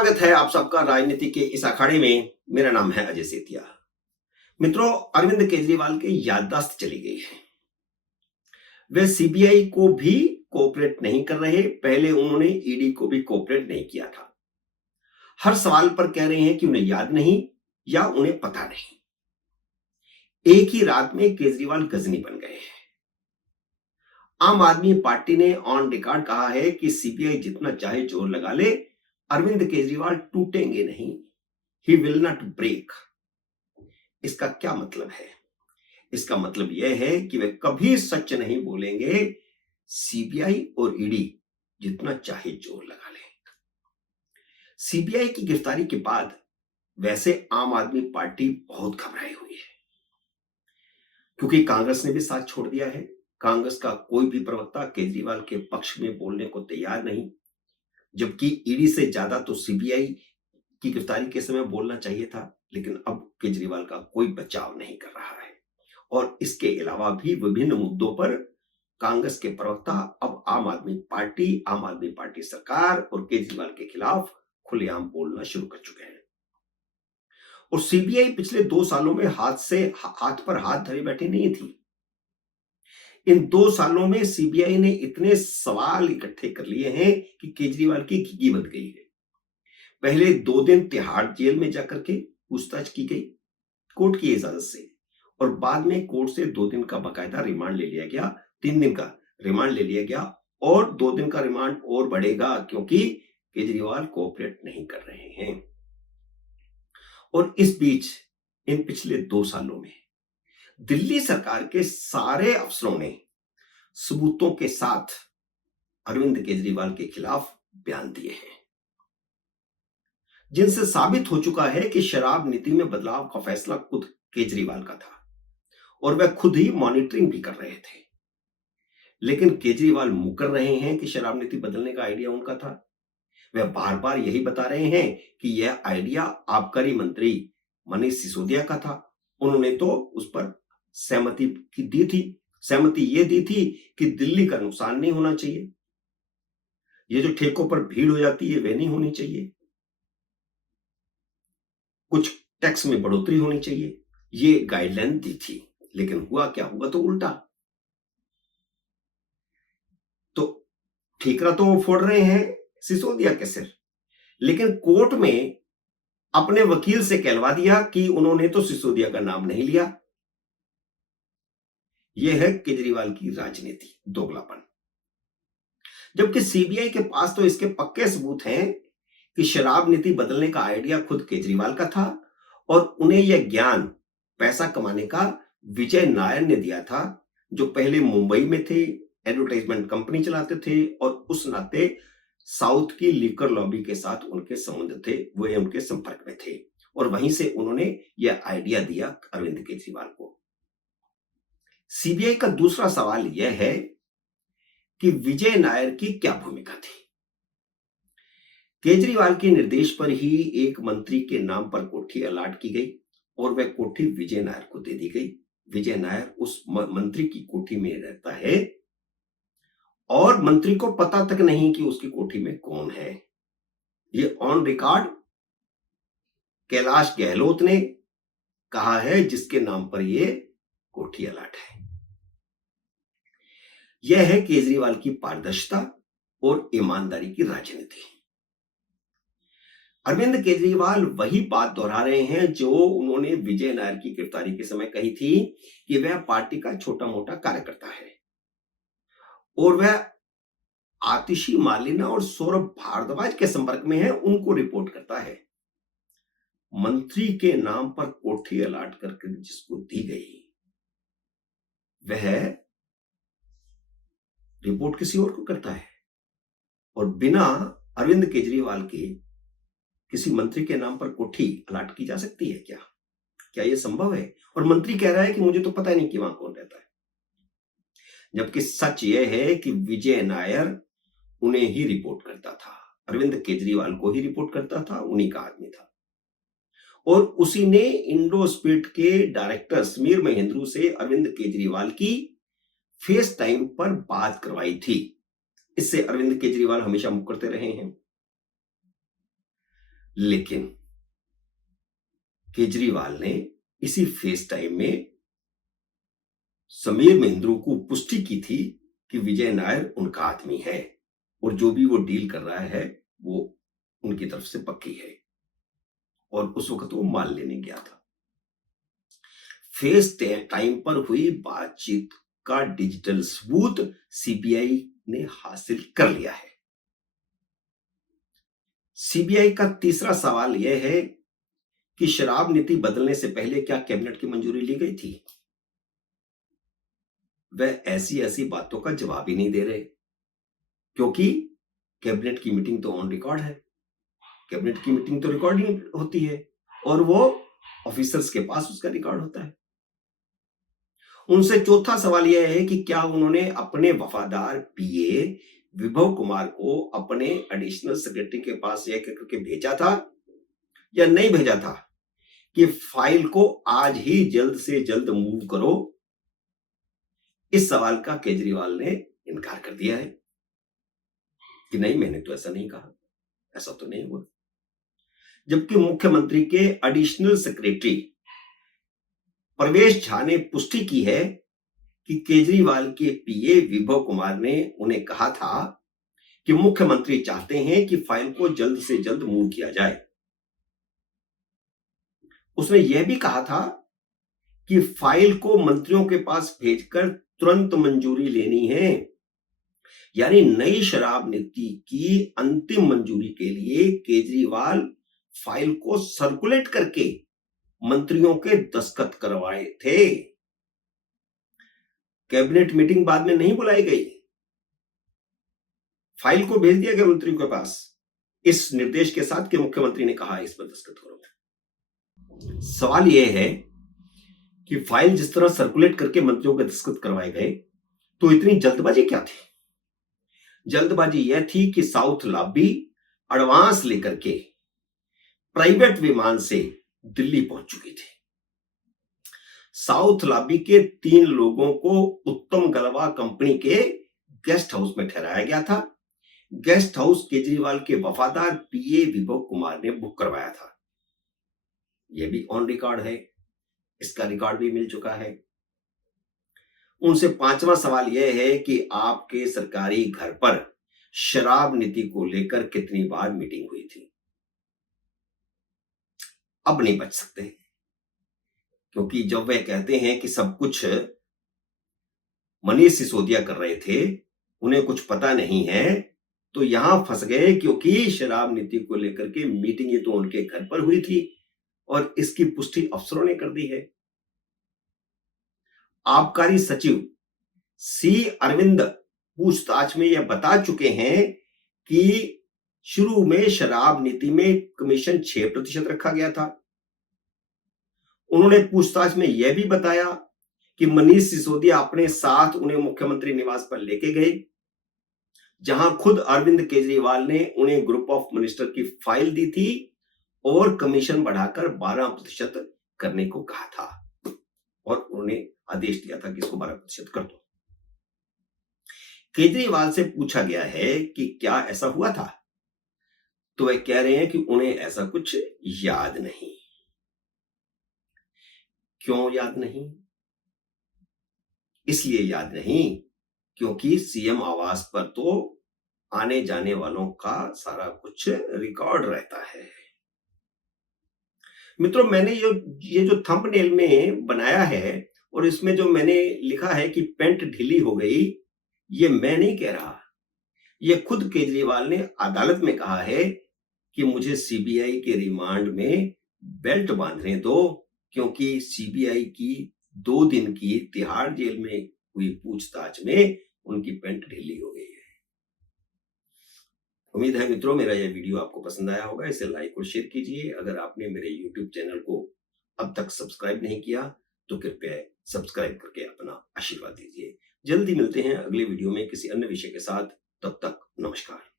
स्वागत है आप सबका राजनीति के इस अखाड़े में। मेरा नाम है अजय सेतिया। मित्रों, अरविंद केजरीवाल की याददाश्त चली गई है। वे सीबीआई को भी कोऑपरेट नहीं कर रहे, पहले उन्होंने ईडी को भी कोऑपरेट नहीं किया था। हर सवाल पर कह रहे हैं कि उन्हें याद नहीं या उन्हें पता नहीं। एक ही रात में केजरीवाल गजनी बन गए हैं। आम आदमी पार्टी ने ऑन रिकॉर्ड कहा है कि सीबीआई जितना चाहे जोर लगा ले, अरविंद केजरीवाल टूटेंगे नहीं। He will not break. इसका क्या मतलब है? इसका मतलब यह है कि वे कभी सच नहीं बोलेंगे, सीबीआई और ईडी जितना चाहे जोर लगा ले। सीबीआई की गिरफ्तारी के बाद वैसे आम आदमी पार्टी बहुत घबराई हुई है, क्योंकि कांग्रेस ने भी साथ छोड़ दिया है। कांग्रेस का कोई भी प्रवक्ता केजरीवाल के पक्ष में बोलने को तैयार नहीं, जबकि ईडी से ज्यादा तो सीबीआई की गिरफ्तारी के समय बोलना चाहिए था। लेकिन अब केजरीवाल का कोई बचाव नहीं कर रहा है और इसके अलावा भी विभिन्न मुद्दों पर कांग्रेस के प्रवक्ता अब आम आदमी पार्टी सरकार और केजरीवाल के खिलाफ खुलेआम बोलना शुरू कर चुके हैं। और सीबीआई पिछले 2 सालों में हाथ पर हाथ धरे बैठी नहीं थी। इन 2 सालों में सीबीआई ने इतने सवाल इकट्ठे कर लिए हैं कि केजरीवाल की घिघी बंध गई है। पहले 2 दिन तिहाड़ जेल में जाकर के पूछताछ की गई कोर्ट की इजाजत से, और बाद में कोर्ट से 2 दिन का बकायदा रिमांड ले लिया गया, 3 दिन का रिमांड ले लिया गया, और 2 दिन का रिमांड और बढ़ेगा क्योंकि केजरीवाल कोऑपरेट नहीं कर रहे हैं। और इस बीच इन पिछले 2 सालों में दिल्ली सरकार के सारे अफसरों ने सबूतों के साथ अरविंद केजरीवाल के खिलाफ बयान दिए हैं, जिनसे साबित हो चुका है कि शराब नीति में बदलाव का फैसला खुद केजरीवाल का था और वह खुद ही मॉनिटरिंग भी कर रहे थे। लेकिन केजरीवाल मुकर रहे हैं कि शराब नीति बदलने का आइडिया उनका था। वह बार बार यही बता रहे हैं कि यह आइडिया आबकारी मंत्री मनीष सिसोदिया का था। उन्होंने तो उस पर सहमति ये दी थी कि दिल्ली का नुकसान नहीं होना चाहिए, ये जो ठेकों पर भीड़ हो जाती है वह नहीं होनी चाहिए, कुछ टैक्स में बढ़ोतरी होनी चाहिए, ये गाइडलाइन दी थी। लेकिन हुआ क्या? हुआ तो उल्टा। तो ठीकरा तो वो फोड़ रहे हैं सिसोदिया के सिर, लेकिन कोर्ट में अपने वकील से कहलवा दिया कि उन्होंने तो सिसोदिया का नाम नहीं लिया। यह है केजरीवाल की राजनीति, दोगलापन। जबकि सीबीआई के पास तो इसके पक्के सबूत हैं कि शराब नीति बदलने का आइडिया खुद केजरीवाल का था और उन्हें यह ज्ञान पैसा कमाने का विजय नायर ने दिया था, जो पहले मुंबई में थे, एडवर्टाइजमेंट कंपनी चलाते थे और उस नाते साउथ की लीकर लॉबी के साथ उनके संबंध थे, वो उनके संपर्क में थे और वहीं से उन्होंने यह आइडिया दिया अरविंद केजरीवाल को। सीबीआई का दूसरा सवाल यह है कि विजय नायर की क्या भूमिका थी। केजरीवाल के निर्देश पर ही एक मंत्री के नाम पर कोठी अलॉट की गई और वह कोठी विजय नायर को दे दी गई। विजय नायर उस मंत्री की कोठी में रहता है और मंत्री को पता तक नहीं कि उसकी कोठी में कौन है। ये ऑन रिकॉर्ड कैलाश गहलोत ने कहा है, जिसके नाम पर यह कोठी अलॉट है। यह है केजरीवाल की पारदर्शिता और ईमानदारी की राजनीति। अरविंद केजरीवाल वही बात दोहरा रहे हैं जो उन्होंने विजय नायर की गिरफ्तारी के समय कही थी कि वह पार्टी का छोटा मोटा कार्यकर्ता है और वह आतिशी मालिना और सौरभ भारद्वाज के संपर्क में है, उनको रिपोर्ट करता है। मंत्री के नाम पर कोठी अलॉट करके जिसको दी गई वह रिपोर्ट किसी और को करता है और बिना अरविंद केजरीवाल के किसी मंत्री के नाम पर कोठी अलॉट की जा सकती है क्या? क्या यह संभव है? और मंत्री कह रहा है कि मुझे तो पता नहीं कि वहां कौन रहता है, जबकि सच यह है कि विजय नायर उन्हें ही रिपोर्ट करता था, अरविंद केजरीवाल को ही रिपोर्ट करता था, उन्हीं का आदमी था। और उसी ने इंडोस्पिरिट के डायरेक्टर समीर महेंद्रू से अरविंद केजरीवाल की फेस टाइम पर बात करवाई थी। इससे अरविंद केजरीवाल हमेशा मुकरते रहे हैं। लेकिन केजरीवाल ने इसी फेस टाइम में समीर महेंद्रू को पुष्टि की थी कि विजय नायर उनका आदमी है और जो भी वो डील कर रहा है वो उनकी तरफ से पक्की है, और उस वक्त वो माल लेने गया था। फेस टाइम पर हुई बातचीत का डिजिटल सबूत सीबीआई ने हासिल कर लिया है। सीबीआई का तीसरा सवाल यह है कि शराब नीति बदलने से पहले क्या कैबिनेट की मंजूरी ली गई थी? वह ऐसी ऐसी बातों का जवाब ही नहीं दे रहे, क्योंकि कैबिनेट की मीटिंग तो ऑन रिकॉर्ड है। कैबिनेट की मीटिंग तो रिकॉर्डिंग होती है और वो ऑफिसर्स के पास उसका रिकॉर्ड होता है। उनसे चौथा सवाल यह है कि क्या उन्होंने अपने वफादार पीए विभव कुमार को अपने एडिशनल सेक्रेटरी के पास यह करके भेजा था या नहीं भेजा था कि फाइल को आज ही जल्द से जल्द मूव करो? इस सवाल का केजरीवाल ने इनकार कर दिया है कि नहीं, मैंने तो ऐसा नहीं कहा, ऐसा तो नहीं हुआ। जबकि मुख्यमंत्री के एडिशनल सेक्रेटरी प्रवेश झा ने पुष्टि की है कि केजरीवाल के पीए विभव कुमार ने उन्हें कहा था कि मुख्यमंत्री चाहते हैं कि फाइल को जल्द से जल्द मूव किया जाए। उसने यह भी कहा था कि फाइल को मंत्रियों के पास भेजकर तुरंत मंजूरी लेनी है। यानी नई शराब नीति की अंतिम मंजूरी के लिए केजरीवाल फाइल को सर्कुलेट करके मंत्रियों के दस्तखत करवाए थे। कैबिनेट मीटिंग बाद में नहीं बुलाई गई, फाइल को भेज दिया गया मंत्रियों के पास इस निर्देश के साथ कि मुख्यमंत्री ने कहा इस पर दस्तखत करो। सवाल यह है कि फाइल जिस तरह सर्कुलेट करके मंत्रियों के दस्तखत करवाए गए, तो इतनी जल्दबाजी क्या थी? जल्दबाजी यह थी कि साउथ लॉबी एडवांस लेकर के प्राइवेट विमान से दिल्ली पहुंच चुकी थी। साउथ लॉबी के 3 लोगों को उत्तम गलवा कंपनी के गेस्ट हाउस में ठहराया गया था। गेस्ट हाउस केजरीवाल के वफादार पीए विभव कुमार ने बुक करवाया था। यह भी ऑन रिकॉर्ड है, इसका रिकॉर्ड भी मिल चुका है। उनसे 5वां सवाल यह है कि आपके सरकारी घर पर शराब नीति को लेकर कितनी बार मीटिंग हुई थी? अब नहीं बच सकते, क्योंकि जब वे कहते हैं कि सब कुछ मनीष सिसोदिया कर रहे थे, उन्हें कुछ पता नहीं है, तो यहां फंस गए, क्योंकि शराब नीति को लेकर के मीटिंग तो उनके घर पर हुई थी और इसकी पुष्टि अफसरों ने कर दी है। आबकारी सचिव सी अरविंद पूछताछ में यह बता चुके हैं कि शुरू में शराब नीति में कमीशन 6% रखा गया था। उन्होंने पूछताछ में यह भी बताया कि मनीष सिसोदिया अपने साथ उन्हें मुख्यमंत्री निवास पर लेके गए, जहां खुद अरविंद केजरीवाल ने उन्हें ग्रुप ऑफ मिनिस्टर की फाइल दी थी और कमीशन बढ़ाकर 12% करने को कहा था और उन्होंने आदेश दिया था कि इसको 12% कर दो। केजरीवाल से पूछा गया है कि क्या ऐसा हुआ था, तो वे कह रहे हैं कि उन्हें ऐसा कुछ याद नहीं। क्यों याद नहीं? इसलिए याद नहीं क्योंकि सीएम आवास पर तो आने जाने वालों का सारा कुछ रिकॉर्ड रहता है। मित्रों, मैंने ये जो थंबनेल में बनाया है और इसमें जो मैंने लिखा है कि पेंट ढीली हो गई, ये मैं नहीं कह रहा, ये खुद केजरीवाल ने अदालत में कहा है कि मुझे सीबीआई के रिमांड में बेल्ट बांधने दो, क्योंकि सीबीआई की 2 दिन की तिहाड़ जेल में हुई पूछताछ में उनकी पेंट ढीली हो गई है। उम्मीद है मित्रों मेरा यह वीडियो आपको पसंद आया होगा। इसे लाइक और शेयर कीजिए। अगर आपने मेरे यूट्यूब चैनल को अब तक सब्सक्राइब नहीं किया तो कृपया सब्सक्राइब करके अपना आशीर्वाद दीजिए। जल्दी मिलते हैं अगले वीडियो में किसी अन्य विषय के साथ। तब तक नमस्कार।